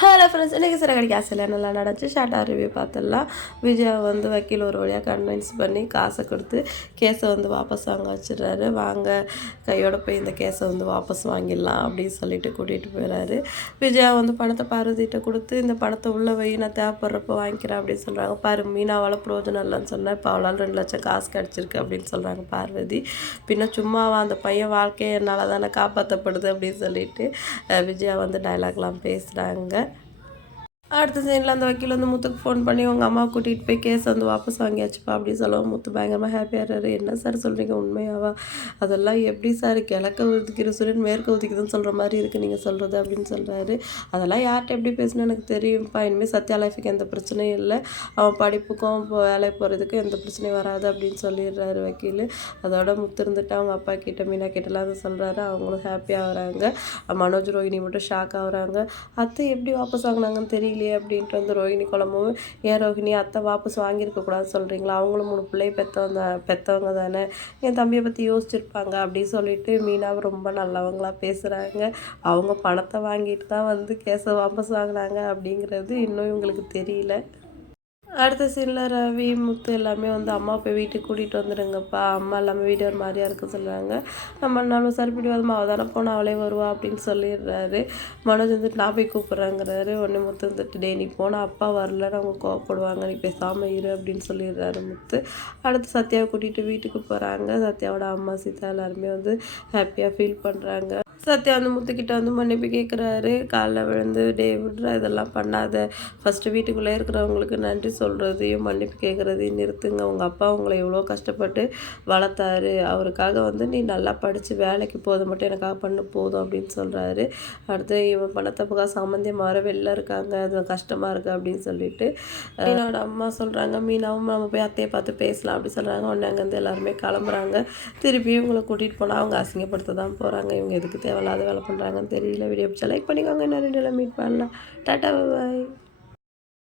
Hello friends, இன்றைக்கி சிறகடி காசில் நல்லா நடந்துச்சு. ஷார்ட்டாக ரிவ்யூ பார்த்துடலாம். விஜயா வக்கீல் ஒரு வழியாக கன்வின்ஸ் பண்ணி காசை கொடுத்து கேஸை வாபஸ் வாங்க வச்சிடுறாரு. வாங்க கையோட போய் இந்த கேஸை வாபஸ் வாங்கிடலாம் அப்படின்னு சொல்லிட்டு கூட்டிகிட்டு போயிடுறாரு. விஜயா பணத்தை பார்வதிகிட்ட கொடுத்து இந்த பணத்தை உள்ள வை, நான் தேவைப்படுறப்போ வாங்கிக்கிறேன் அப்படின்னு சொல்கிறாங்க. பாரு, மீனாவால் பிரயோஜனம் இல்லைன்னு சொன்னேன், இப்போ அவளால் 2 லட்சம் காசு கிடச்சிருக்கு அப்படின்னு சொல்கிறாங்க பார்வதி. பின்ன சும்மாவா அந்த பையன் வாழ்க்கையை என்னால் தானே காப்பாற்றப்படுது அப்படின்னு சொல்லிட்டு விஜயா டைலாக்லாம் பேசுகிறாங்க. அடுத்த சைடில் அந்த வக்கீல் முத்துக்கு ஃபோன் பண்ணி உங்கள் அம்மா கூட்டிகிட்டு போய் கேஸ் வாபஸ் வாங்கியாச்சுப்பா அப்படின்னு சொல்லவும் முத்து பயங்கரமாக ஹாப்பியாகிறாரு. என்ன சார் சொல்கிறீங்க, உண்மையாவா? அதெல்லாம் எப்படி சார் கிழக்க ஒதுக்கிற சூரியன் மேற்கு ஒதுக்கிதுன்னு சொல்கிற மாதிரி இருக்குது நீங்கள் சொல்கிறது அப்படின்னு சொல்கிறாரு. அதெல்லாம் யார்கிட்ட எப்படி பேசணும்னு எனக்கு தெரியும்ப்பா. இனிமேல் சத்யா லைஃபுக்கு எந்த பிரச்சனையும் இல்லை, அவன் படிப்புக்கும் வேலை போகிறதுக்கும் எந்த பிரச்சனையும் வராது அப்படின்னு சொல்லிடுறாரு வக்கீல். அதோட முத்து இருந்துட்டு அவங்க அப்பா கிட்ட மீனா கிட்டலாம் அதை சொல்கிறாரு. அவங்களும் ஹாப்பியாகிறாங்க. மனோஜ் ரோஹிணி மட்டும் ஷாக் ஆகுறாங்க. அத்தை எப்படி வாபஸ் வாங்கினாங்கன்னு தெரியல அப்படின்ட்டு ரோஹிணி குழம்பும், ஏன் ரோஹிணி அத்தை வாபஸ் வாங்கியிருக்கக்கூடாதுன்னு சொல்கிறீங்களா? அவங்களும் 3 பிள்ளையை பெற்றவங்க தானே, என் தம்பியை பற்றி யோசிச்சிருப்பாங்க அப்படின்னு சொல்லிட்டு மீனாவை ரொம்ப நல்லவங்களாக பேசுகிறாங்க. அவங்க பணத்தை வாங்கிட்டு தான் கேஸை வாபஸ் வாங்கினாங்க அப்படிங்கிறது இன்னும் இவங்களுக்கு தெரியல. அடுத்த சீனில் ரவி முத்து எல்லாமே அம்மா போய் வீட்டுக்கு கூட்டிகிட்டு வந்துடுங்கப்பா, அம்மா எல்லாமே வீடு ஒரு மாதிரியா இருக்க சொல்கிறாங்க. நம்மளாலும் சரிப்படி வருமா, அவள் தானே போனால் அவளே வருவா அப்படின்னு சொல்லிடுறாரு. மனோஜ் நான் போய் கூப்பிட்றேங்கிறாரு. உடனே முத்து டே நீ போனால் அப்பா வரலன்னு அவங்க கோவப்படுவாங்க, நீ பேசாமல் இரு அப்படின்னு சொல்லிடுறாரு முத்து. அடுத்து சத்யாவை கூட்டிகிட்டு வீட்டுக்கு போகிறாங்க. சத்யாவோட அம்மா சீதா எல்லாருமே ஹாப்பியாக ஃபீல் பண்ணுறாங்க. சத்யா முத்துக்கிட்ட மன்னிப்பு கேட்குறாரு. காலைல விழுந்து டே விட்றா, இதெல்லாம் பண்ணாத, ஃபஸ்ட்டு வீட்டுக்குள்ளே இருக்கிறவங்களுக்கு நன்றி சொல்கிறதையும் மன்னிப்பு கேட்குறதையும் நிறுத்துங்க. உங்கள் அப்பா உங்களை எவ்வளோ கஷ்டப்பட்டு வளர்த்தாரு, அவருக்காக நீ நல்லா படித்து வேலைக்கு போது மட்டும் எனக்காக பண்ண போதும் அப்படின்னு சொல்கிறாரு. அடுத்து இவன் பணத்தப்புக்காக சம்மந்தியம் வர வெளில இருக்காங்க, அது கஷ்டமாக இருக்குது அப்படின்னு சொல்லிட்டு மீனாவோட அம்மா சொல்கிறாங்க. மீனாவும் நம்ம போய் அத்தையை பார்த்து பேசலாம் அப்படி சொல்கிறாங்க. உடனே அங்கேருந்து எல்லாருமே கிளம்புறாங்க. திருப்பியும் இவங்களை கூட்டிகிட்டு போனால் அவங்க அசிங்கப்படுத்த தான் போகிறாங்க. இவங்க எதுக்கு தேவையில்லாத வேலை பண்ணுறாங்கன்னு தெரியல. வீடியோ பிடிச்சா லைக் பண்ணிக்கோங்க. இன்னும் 2 மீட் பண்ணலாம். டாட்டா பாய்.